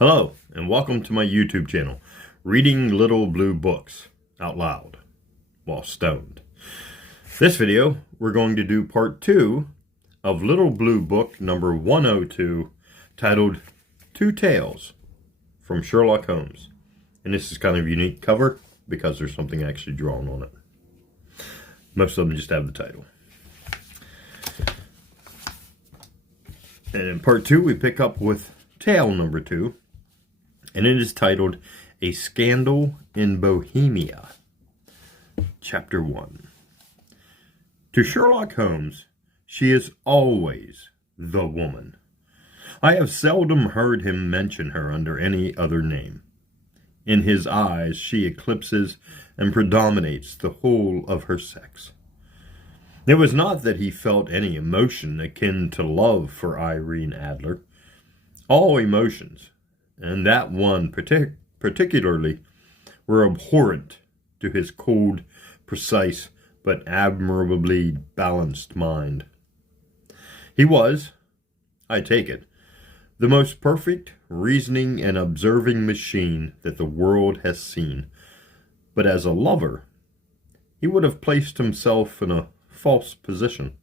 Hello, and welcome to my YouTube channel, Reading Little Blue Books Out Loud While Stoned. This video, we're going to do part 2 of Little Blue Book number 102, titled Two Tales from Sherlock Holmes. And this is kind of a unique cover because there's something actually drawn on it. Most of them just have the title. And in part 2, we pick up with tale number 2, and it is titled A Scandal in Bohemia. Chapter 1. To Sherlock Holmes, she is always the woman. I have seldom heard him mention her under any other name. In his eyes, she eclipses and predominates the whole of her sex. It was not that he felt any emotion akin to love for Irene Adler. All emotions, and that one particularly, were abhorrent to his cold, precise, but admirably balanced mind. He was, I take it, the most perfect reasoning and observing machine that the world has seen. But as a lover, he would have placed himself in a false position.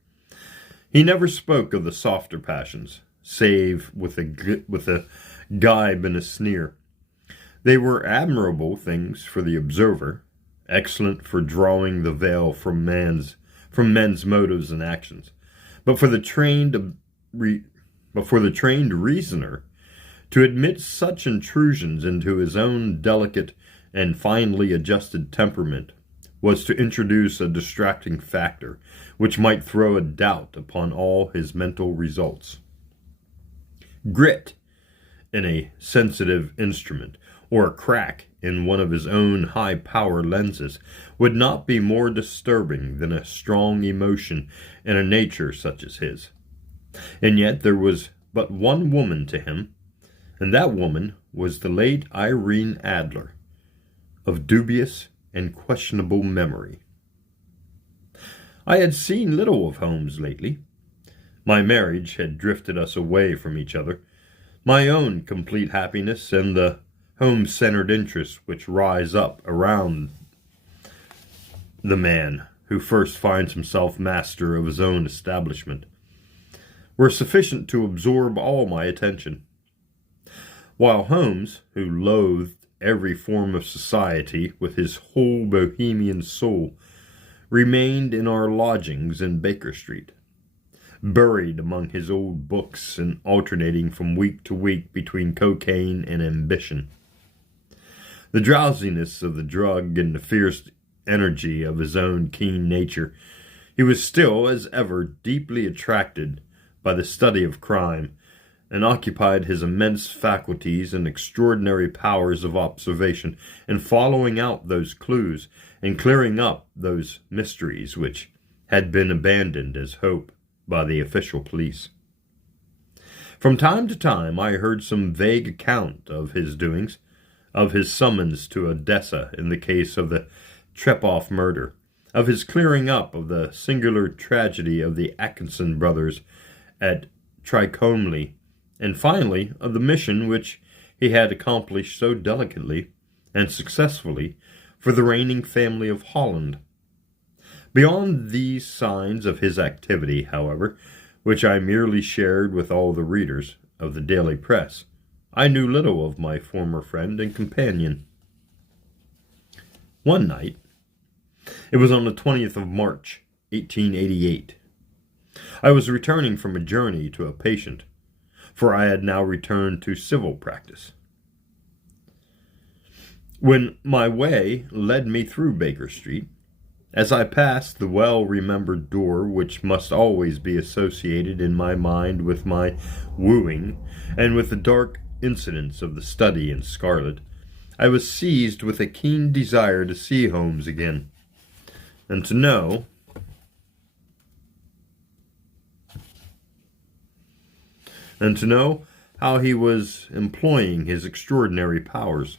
He never spoke of the softer passions, save with a gibe and a sneer. They were admirable things for the observer, excellent for drawing the veil from men's motives and actions. But for the trained reasoner, to admit such intrusions into his own delicate and finely adjusted temperament was to introduce a distracting factor which might throw a doubt upon all his mental results. Grit in a sensitive instrument, or a crack in one of his own high-power lenses, would not be more disturbing than a strong emotion in a nature such as his. And yet there was but one woman to him, and that woman was the late Irene Adler, of dubious and questionable memory. I had seen little of Holmes lately. My marriage had drifted us away from each other. My own complete happiness and the home-centered interests which rise up around the man who first finds himself master of his own establishment were sufficient to absorb all my attention. While Holmes, who loathed every form of society with his whole bohemian soul, remained in our lodgings in Baker Street, buried among his old books and alternating from week to week between cocaine and ambition. The drowsiness of the drug and the fierce energy of his own keen nature, he was still, as ever, deeply attracted by the study of crime, and occupied his immense faculties and extraordinary powers of observation in following out those clues and clearing up those mysteries which had been abandoned as hope by the official police. From time to time I heard some vague account of his doings, of his summons to Odessa in the case of the Trepoff murder, of his clearing up of the singular tragedy of the Atkinson brothers at Trycomley, and finally of the mission which he had accomplished so delicately and successfully for the reigning family of Holland. Beyond these signs of his activity, however, which I merely shared with all the readers of the daily press, I knew little of my former friend and companion. One night, it was on the 20th of March, 1888, I was returning from a journey to a patient, for I had now returned to civil practice, when my way led me through Baker Street. As I passed the well-remembered door which must always be associated in my mind with my wooing, and with the dark incidents of the study in scarlet, I was seized with a keen desire to see Holmes again, and to know how he was employing his extraordinary powers.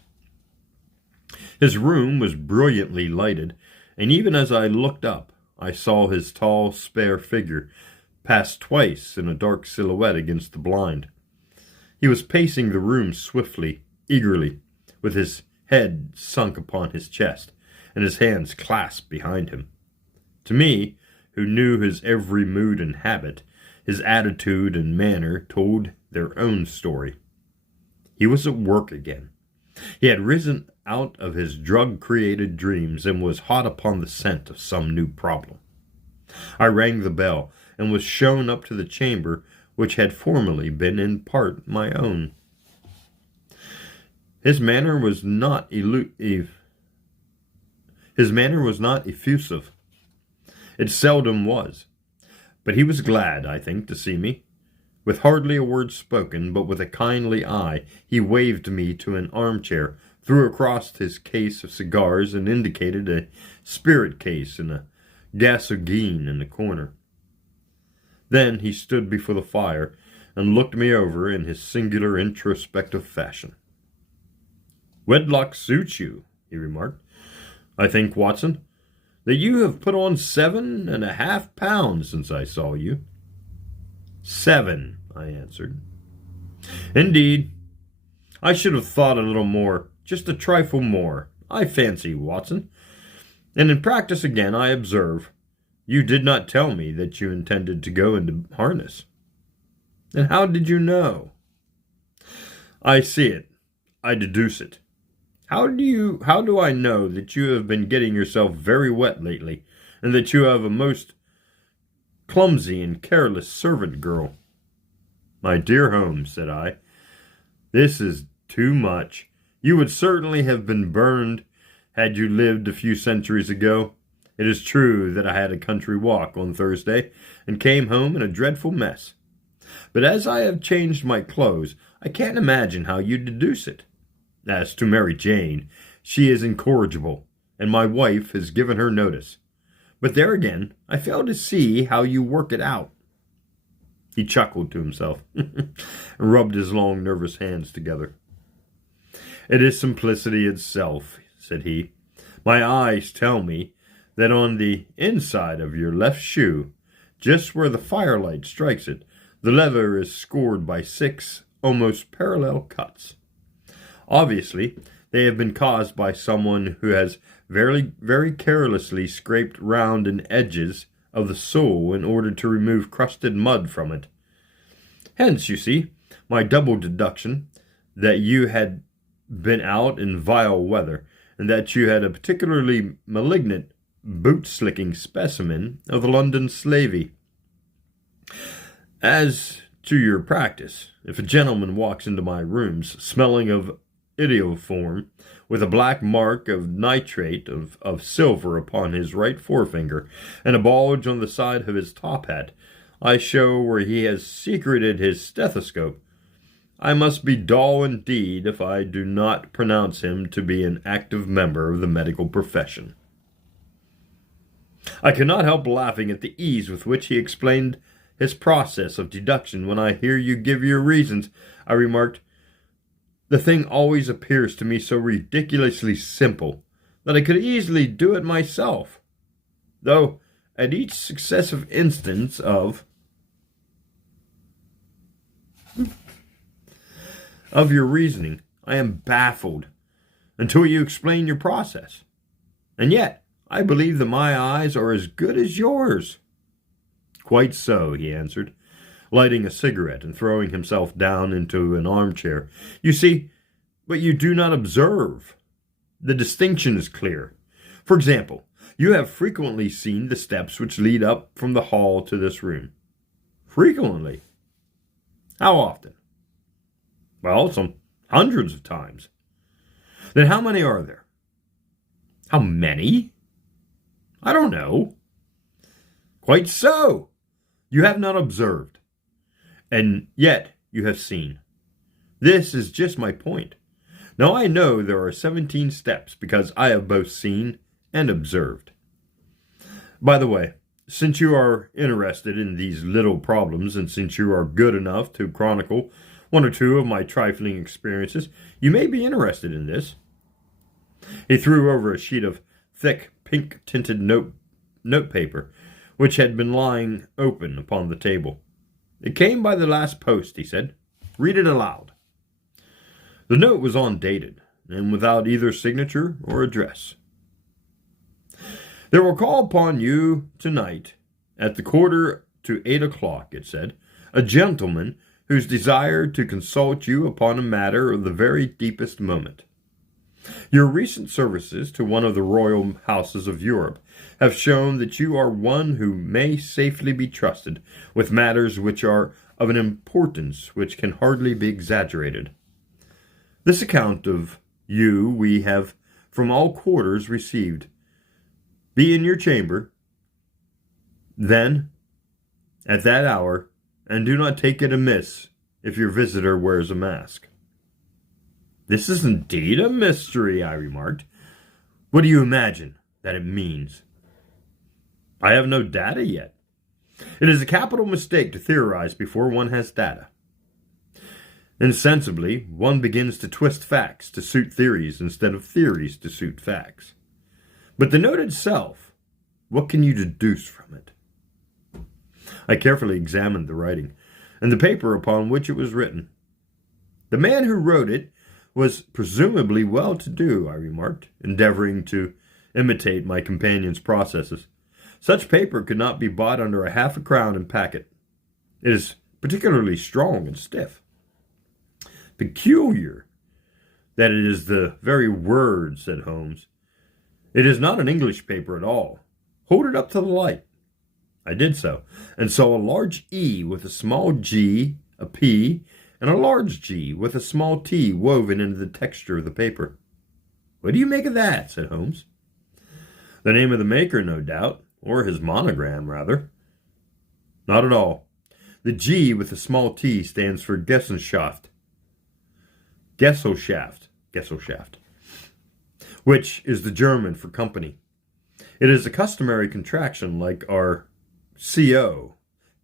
His room was brilliantly lighted, and even as I looked up, I saw his tall, spare figure pass twice in a dark silhouette against the blind. He was pacing the room swiftly, eagerly, with his head sunk upon his chest, and his hands clasped behind him. To me, who knew his every mood and habit, his attitude and manner told their own story. He was at work again. He had risen out of his drug-created dreams and was hot upon the scent of some new problem. I rang the bell and was shown up to the chamber which had formerly been in part my own. His manner was not effusive. It seldom was. But he was glad, I think, to see me. With hardly a word spoken, but with a kindly eye, he waved me to an armchair, threw across his case of cigars, and indicated a spirit case and a gasogene in the corner. Then he stood before the fire and looked me over in his singular introspective fashion. "Wedlock suits you," he remarked. "I think, Watson, that you have put on 7.5 pounds since I saw you." 7, I answered. "Indeed. I should have thought a little more, just a trifle more, I fancy, Watson. And in practice again, I observe, you did not tell me that you intended to go into harness. And how did you know?" "I see it. I deduce it. How do I know that you have been getting yourself very wet lately, and that you have a most clumsy and careless servant girl?" "My dear Holmes," said I, "this is too much. You would certainly have been burned had you lived a few centuries ago. It is true that I had a country walk on Thursday, and came home in a dreadful mess. But as I have changed my clothes, I can't imagine how you deduce it. As to Mary Jane, she is incorrigible, and my wife has given her notice. But there again, I fail to see how you work it out." He chuckled to himself, and rubbed his long, nervous hands together. "It is simplicity itself," said he. "My eyes tell me that on the inside of your left shoe, just where the firelight strikes it, the leather is scored by 6 almost parallel cuts. Obviously, they have been caused by someone who has very, very carelessly scraped round the edges of the sole in order to remove crusted mud from it. Hence, you see, my double deduction that you had been out in vile weather, and that you had a particularly malignant boot-slicking specimen of the London slavey. As to your practice, if a gentleman walks into my rooms smelling of idioform, with a black mark of nitrate of silver upon his right forefinger, and a bulge on the side of his top hat, I show where he has secreted his stethoscope. I must be dull indeed if I do not pronounce him to be an active member of the medical profession." I could not help laughing at the ease with which he explained his process of deduction. "When I hear you give your reasons," I remarked, "the thing always appears to me so ridiculously simple that I could easily do it myself, though at each successive instance of your reasoning, I am baffled until you explain your process. And yet, I believe that my eyes are as good as yours." "Quite so," he answered, lighting a cigarette and throwing himself down into an armchair. "You see, but you do not observe. The distinction is clear. For example, you have frequently seen the steps which lead up from the hall to this room." "Frequently." "How often?" "Well, some hundreds of times." "Then how many are there?" "How many? I don't know." "Quite so. You have not observed, and yet you have seen. This is just my point. Now I know there are 17 steps because I have both seen and observed. By the way, since you are interested in these little problems, and since you are good enough to chronicle one or two of my trifling experiences, you may be interested in this." He threw over a sheet of thick, pink-tinted notepaper, which had been lying open upon the table. "It came by the last post," he said. "Read it aloud." The note was undated and without either signature or address. There will call upon you tonight at the 7:45, it said, a gentleman whose desire to consult you upon a matter of the very deepest moment. Your recent services to one of the royal houses of Europe have shown that you are one who may safely be trusted with matters which are of an importance which can hardly be exaggerated. This account of you we have from all quarters received. Be in your chamber, then, at that hour, and do not take it amiss if your visitor wears a mask. This is indeed a mystery, I remarked. What do you imagine that it means? I have no data yet. It is a capital mistake to theorize before one has data. Insensibly, one begins to twist facts to suit theories instead of theories to suit facts. But the note itself, what can you deduce from it? I carefully examined the writing and the paper upon which it was written. The man who wrote it was presumably well-to-do, I remarked, endeavoring to imitate my companion's processes. Such paper could not be bought under half a crown in packet. It is particularly strong and stiff. Peculiar that it is the very word, said Holmes. It is not an English paper at all. Hold it up to the light. I did so, and saw a large E with a small g, a P, and a large G with a small T woven into the texture of the paper. What do you make of that? Said Holmes. The name of the maker, no doubt, or his monogram, rather. Not at all. The G with the small T stands for Gesellschaft, which is the German for company. It is a customary contraction like our CO.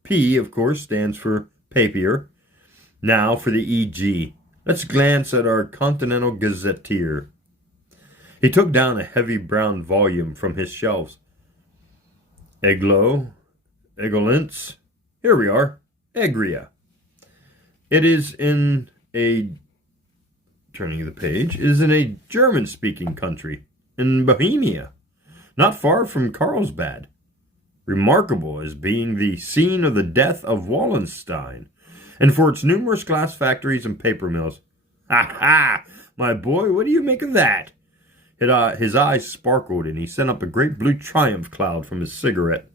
P, of course, stands for papier. Now for the EG. Let's glance at our Continental Gazetteer. He took down a heavy brown volume from his shelves. Eglints. Here we are. Egria. It is in a, turning the page, is in a German-speaking country, in Bohemia, not far from Carlsbad. Remarkable as being the scene of the death of Wallenstein, and for its numerous glass factories and paper mills. Ha ha! My boy, what do you make of that? His eyes sparkled, and he sent up a great blue triumph cloud from his cigarette.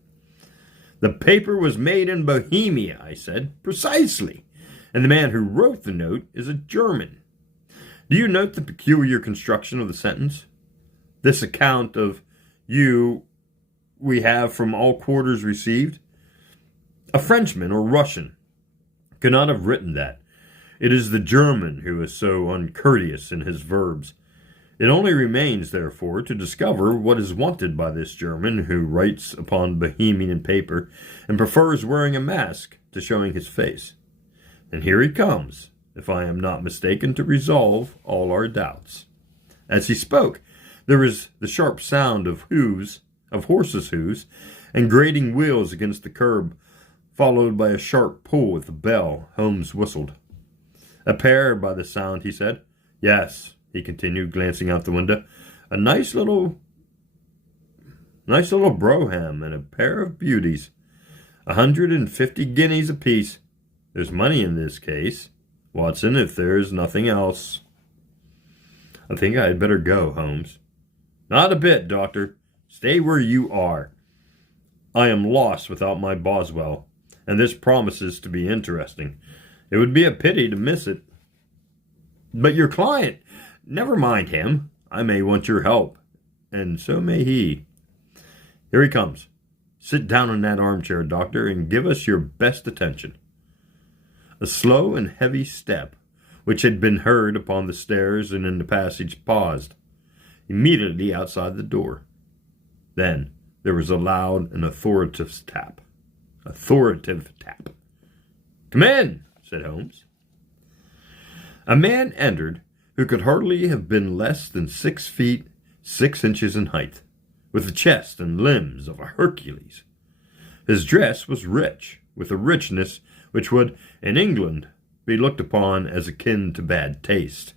The paper was made in Bohemia, I said. Precisely. And the man who wrote the note is a German. Do you note the peculiar construction of the sentence? This account of you we have from all quarters received? A Frenchman or Russian could not have written that. It is the German who is so uncourteous in his verbs. It only remains, therefore, to discover what is wanted by this German who writes upon Bohemian paper and prefers wearing a mask to showing his face. And here he comes, if I am not mistaken, to resolve all our doubts. As he spoke, there was the sharp sound of horses' hoofs, and grating wheels against the curb, followed by a sharp pull with the bell. Holmes whistled. A pair, by the sound, he said. Yes, he continued, glancing out the window. A nice little brougham and a pair of beauties. 150 guineas apiece. There's money in this case, Watson, if there's nothing else. I think I had better go, Holmes. Not a bit, Doctor. Stay where you are. I am lost without my Boswell, and this promises to be interesting. It would be a pity to miss it. But your client, never mind him. I may want your help, and so may he. Here he comes. Sit down in that armchair, Doctor, and give us your best attention. A slow and heavy step, which had been heard upon the stairs and in the passage, paused, immediately outside the door. Then there was a loud and authoritative tap. Come in, said Holmes. A man entered who could hardly have been less than 6 feet 6 inches in height, with the chest and limbs of a Hercules. His dress was rich, with a richness which would, in England, be looked upon as akin to bad taste.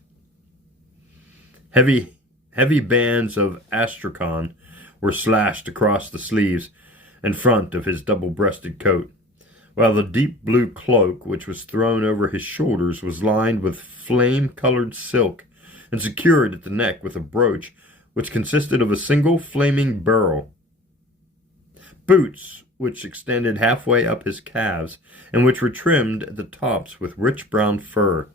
Heavy bands of astrakhan were slashed across the sleeves and front of his double-breasted coat, while the deep blue cloak which was thrown over his shoulders was lined with flame-colored silk and secured at the neck with a brooch which consisted of a single flaming beryl. Boots which extended halfway up his calves and which were trimmed at the tops with rich brown fur,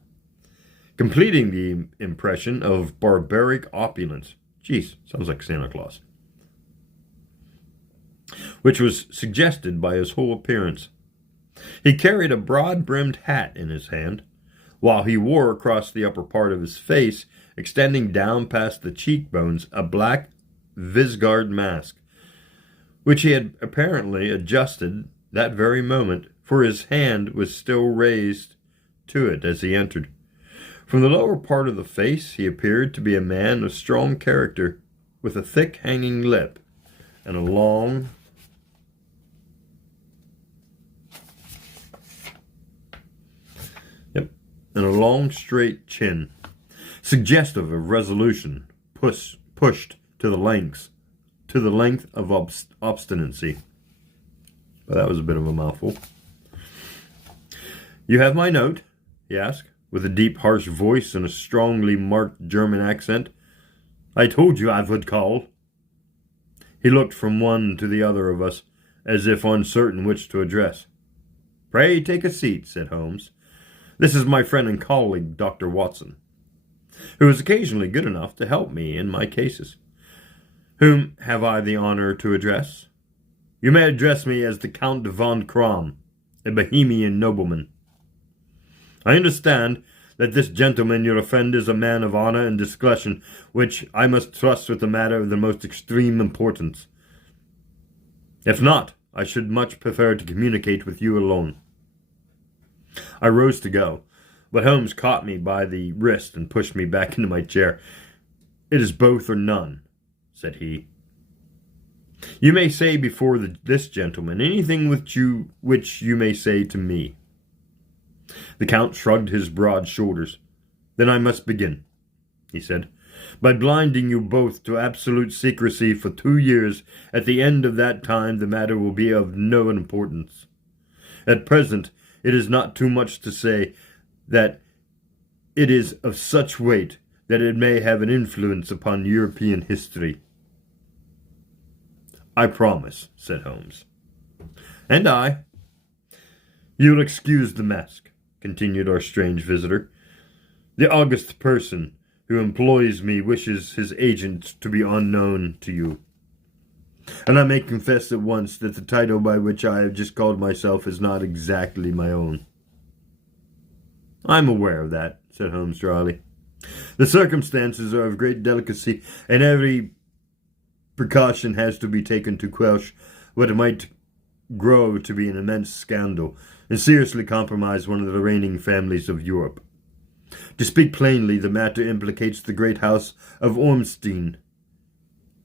completing the impression of barbaric opulence. Jeez, sounds like Santa Claus. Which was suggested by his whole appearance. He carried a broad-brimmed hat in his hand, while he wore across the upper part of his face, extending down past the cheekbones, a black Visgard mask, which he had apparently adjusted that very moment, for his hand was still raised to it as he entered. From the lower part of the face he appeared to be a man of strong character, with a thick hanging lip and a long straight chin, suggestive of resolution, pushed to the length of obstinacy. But that was a bit of a mouthful. "You have my note?" he asked, with a deep, harsh voice and a strongly marked German accent. "I told you I would call." He looked from one to the other of us, as if uncertain which to address. "Pray take a seat," said Holmes. "This is my friend and colleague, Dr. Watson, who is occasionally good enough to help me in my cases. Whom have I the honor to address?" "You may address me as the Count von Kram, a Bohemian nobleman. I understand that this gentleman your friend is a man of honor and discretion, which I must trust with a matter of the most extreme importance. If not, I should much prefer to communicate with you alone." I rose to go, but Holmes caught me by the wrist and pushed me back into my chair. "It is both or none," said he. "You may say before this gentleman anything which you may say to me." The Count shrugged his broad shoulders. "Then I must begin," he said, "by blinding you both to absolute secrecy for 2 years. At the end of that time the matter will be of no importance. At present it is not too much to say that it is of such weight that it may have an influence upon European history." "I promise," said Holmes. "And I. You'll excuse the mask," continued our strange visitor. "The august person who employs me wishes his agent to be unknown to you. And I may confess at once that the title by which I have just called myself is not exactly my own." "I'm aware of that," said Holmes dryly. "The circumstances are of great delicacy, and every precaution has to be taken to quench what might grow to be an immense scandal and seriously compromise one of the reigning families of Europe. To speak plainly, the matter implicates the great house of Ormstein,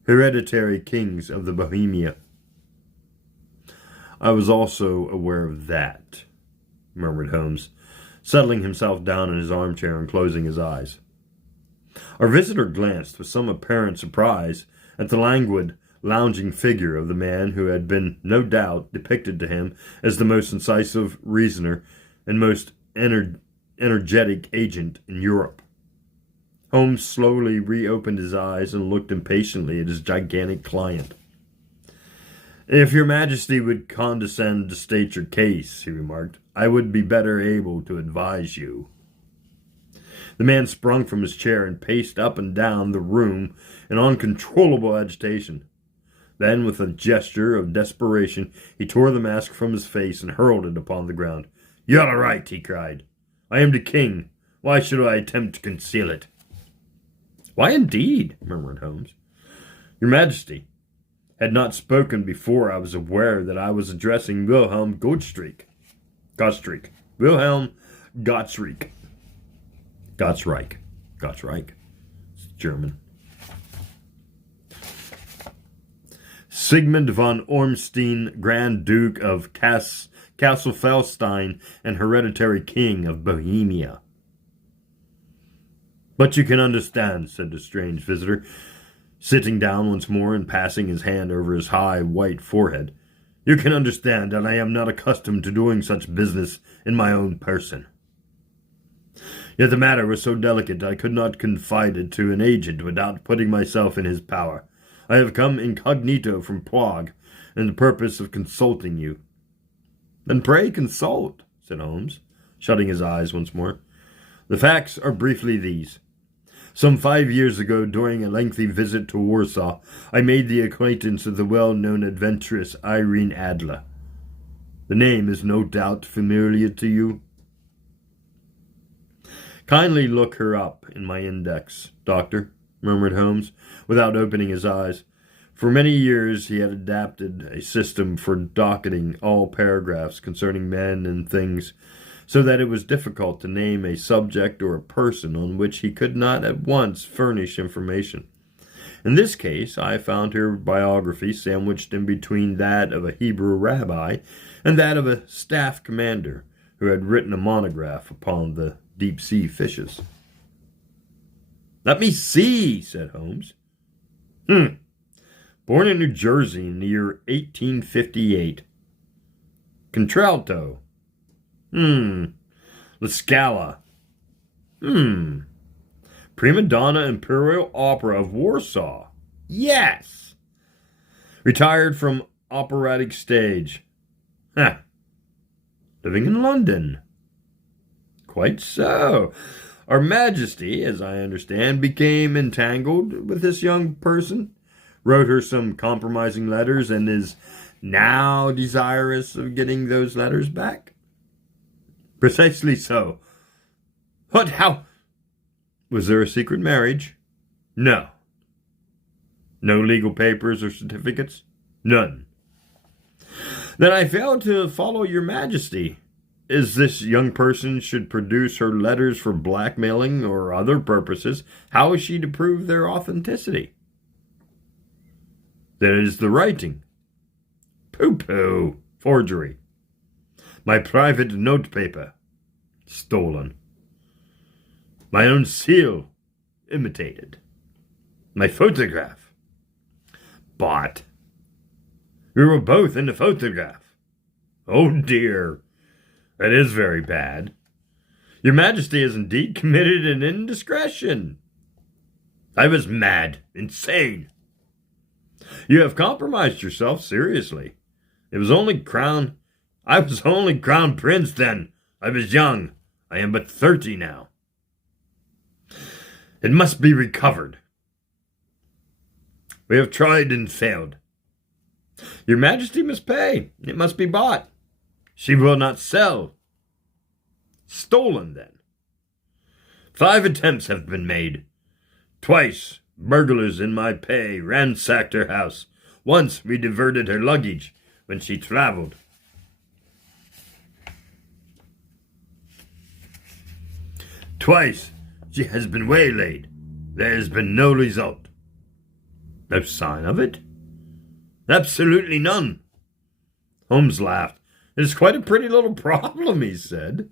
hereditary kings of the Bohemia." "I was also aware of that," murmured Holmes, settling himself down in his armchair and closing his eyes. Our visitor glanced with some apparent surprise at the languid, lounging figure of the man who had been, no doubt, depicted to him as the most incisive reasoner and most energetic agent in Europe. Holmes slowly reopened his eyes and looked impatiently at his gigantic client. "If your Majesty would condescend to state your case," he remarked, "I would be better able to advise you." The man sprung from his chair and paced up and down the room in uncontrollable agitation. Then, with a gesture of desperation, he tore the mask from his face and hurled it upon the ground. "You are right," he cried. "I am the king. Why should I attempt to conceal it?" "Why, indeed?" murmured Holmes. "Your Majesty had not spoken before I was aware that I was addressing Wilhelm Gottsreich. Wilhelm Gottsreich. Gottsreich. It's German. Sigmund von Ormstein, Grand Duke of Castelfelstein and hereditary King of Bohemia." But you can understand, said the strange visitor, sitting down once more and passing his hand over his high, white forehead. You can understand that I am not accustomed to doing such business in my own person. Yet the matter was so delicate I could not confide it to an agent without putting myself in his power. I have come incognito from Prague, in the purpose of consulting you. Then pray consult, said Holmes, shutting his eyes once more. The facts are briefly these. Some 5 years ago, during a lengthy visit to Warsaw, I made the acquaintance of the well-known adventuress Irene Adler. The name is no doubt familiar to you. Kindly look her up in my index, Doctor, murmured Holmes, without opening his eyes. For many years he had adapted a system for docketing all paragraphs concerning men and things, so that it was difficult to name a subject or a person on which he could not at once furnish information. In this case, I found her biography sandwiched in between that of a Hebrew rabbi and that of a staff commander who had written a monograph upon the deep-sea fishes. Let me see, said Holmes. Born in New Jersey in the year 1858. Contralto. La Scala. Prima donna Imperial Opera of Warsaw. Yes. Retired from operatic stage. Living in London. Quite so. Her Majesty, as I understand, became entangled with this young person, wrote her some compromising letters, and is now desirous of getting those letters back? Precisely so. What? How? Was there a secret marriage? No. No legal papers or certificates? None. Then I fail to follow your Majesty. Is this young person should produce her letters for blackmailing or other purposes, how is she to prove their authenticity? There is the writing. Pooh-pooh. Forgery. My private notepaper. Stolen. My own seal. Imitated. My photograph. Bought. We were both in the photograph. Oh dear. That is very bad. Your Majesty has indeed committed an indiscretion. I was mad. Insane. You have compromised yourself seriously. I was only crown prince then. I was young. I am but 30 now. It must be recovered. We have tried and failed. Your Majesty must pay. It must be bought. She will not sell. Stolen, then. 5 attempts have been made. Twice, burglars in my pay ransacked her house. Once we diverted her luggage when she traveled. Twice she has been waylaid. There has been no result. No sign of it? Absolutely none. Holmes laughed. It is quite a pretty little problem, he said.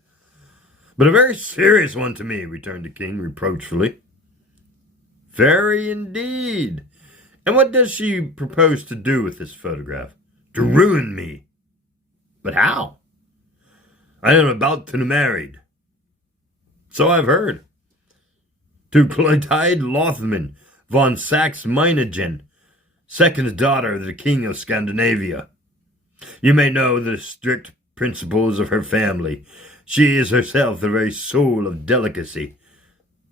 But a very serious one to me, returned the king reproachfully. Very indeed. And what does she propose to do with this photograph? To ruin me. But how? I am about to be married. So I've heard. To Clotilde Lothman von Saxe-Meinigen, second daughter of the King of Scandinavia. You may know the strict principles of her family. She is herself the very soul of delicacy.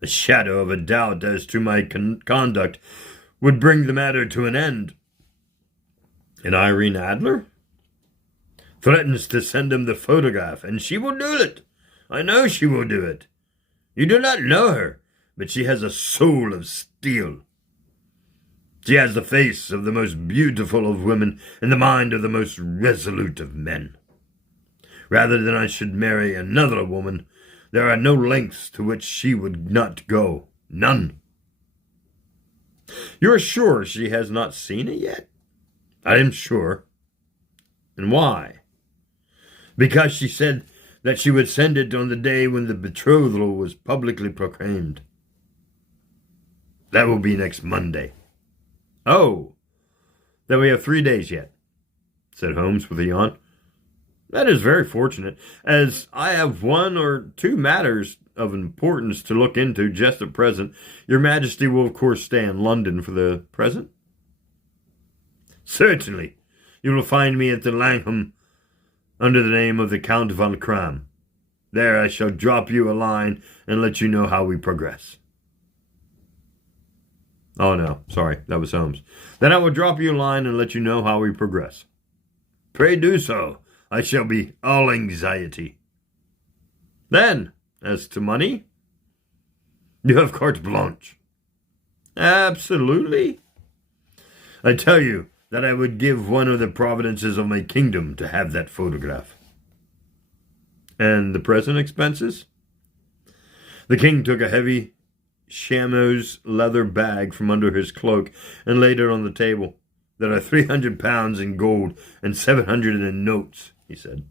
The shadow of a doubt as to my conduct would bring the matter to an end. And Irene Adler? Threatens to send him the photograph, and she will do it. I know she will do it. You do not know her, but she has a soul of steel. She has the face of the most beautiful of women and the mind of the most resolute of men. Rather than I should marry another woman, there are no lengths to which she would not go. None. You are sure she has not seen it yet? I am sure. And why? Because she said that she would send it on the day when the betrothal was publicly proclaimed. That will be next Monday. Oh, then we have 3 days yet, said Holmes with a yawn. That is very fortunate, as I have 1 or 2 matters of importance to look into just at present. Your Majesty will, of course, stay in London for the present? Certainly. You will find me at the Langham under the name of the Count von Kram. There I shall drop you a line and let you know how we progress. Oh, no, sorry, that was Holmes. Then I will drop you a line and let you know how we progress. Pray do so. I shall be all anxiety. Then, as to money, you have carte blanche. Absolutely. I tell you that I would give one of the providences of my kingdom to have that photograph. And the present expenses? The king took a heavy chamois leather bag from under his cloak and laid it on the table. There are 300 pounds in gold and 700 in notes, he said.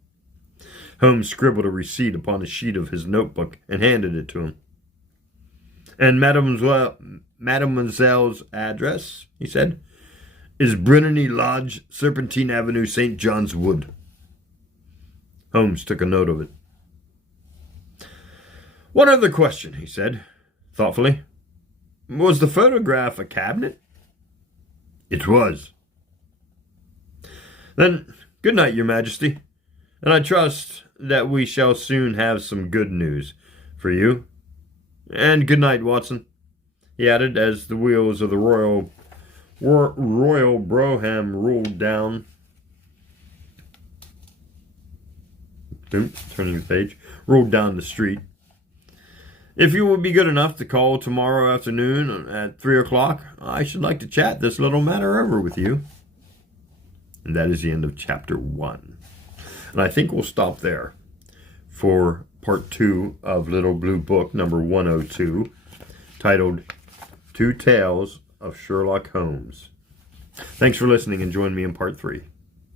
Holmes scribbled a receipt upon a sheet of his notebook and handed it to him. And Mademoiselle's address, he said, is Brittany Lodge, Serpentine Avenue, St. John's Wood. Holmes took a note of it. One other question, he said, thoughtfully. Was the photograph a cabinet? It was. Then, good night, Your Majesty, and I trust that we shall soon have some good news for you. And good night, Watson, he added as the wheels of the Royal Brougham rolled down. Turning the page, rolled down the street. If you would be good enough to call tomorrow afternoon at 3 o'clock, I should like to chat this little matter over with you. And that is the end of chapter 1. And I think we'll stop there for part 2 of Little Blue Book number 102, titled Two Tales of Sherlock Holmes. Thanks for listening, and join me in part 3.